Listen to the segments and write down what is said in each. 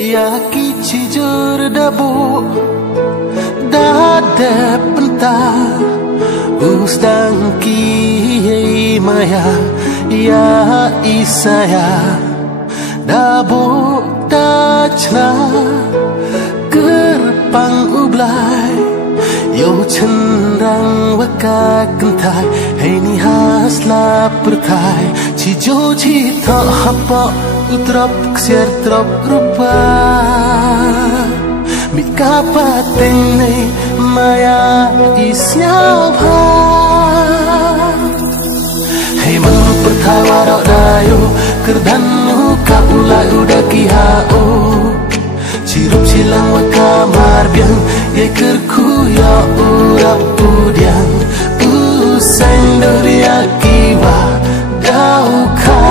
Ya kijur dabu dada pentar Ustang ki maya ya isaya dabu dachna Kerpang ublai Yo cenderang waka kentai Hei ni hasla pertai Cijo cita hapa Utrop ksiar trop rupa Mika pateng nei Maya isnyau ha Hei manu pertai warok dayo Kerdanu ka ulai udah kihao Cirup silang waka marbiang Ye kerku ya urap udiang Usang duria kiwa dauka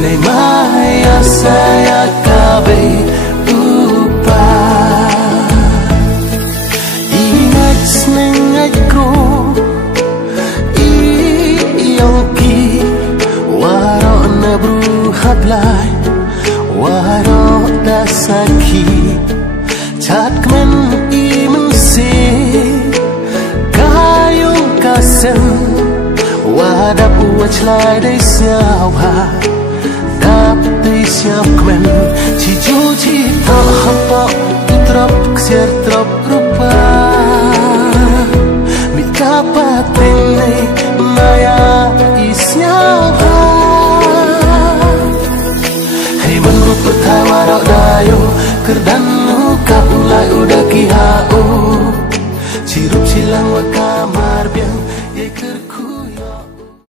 Nei maya saya kabe upa Ingat senengat kro Iyongki Warok na bruhat lai Warok dasaki Cat kemen imen si Kayung kasen Wadap wachlai day siau ha Dap day siau kemen Cijo cita hapa Utrop ksiar trop rupa Mika pateng nei Maya isnyau ha Hei manu pertai warok dayo Kerdanu ka ulai udah kihao Cirup silang waka marbiang Ye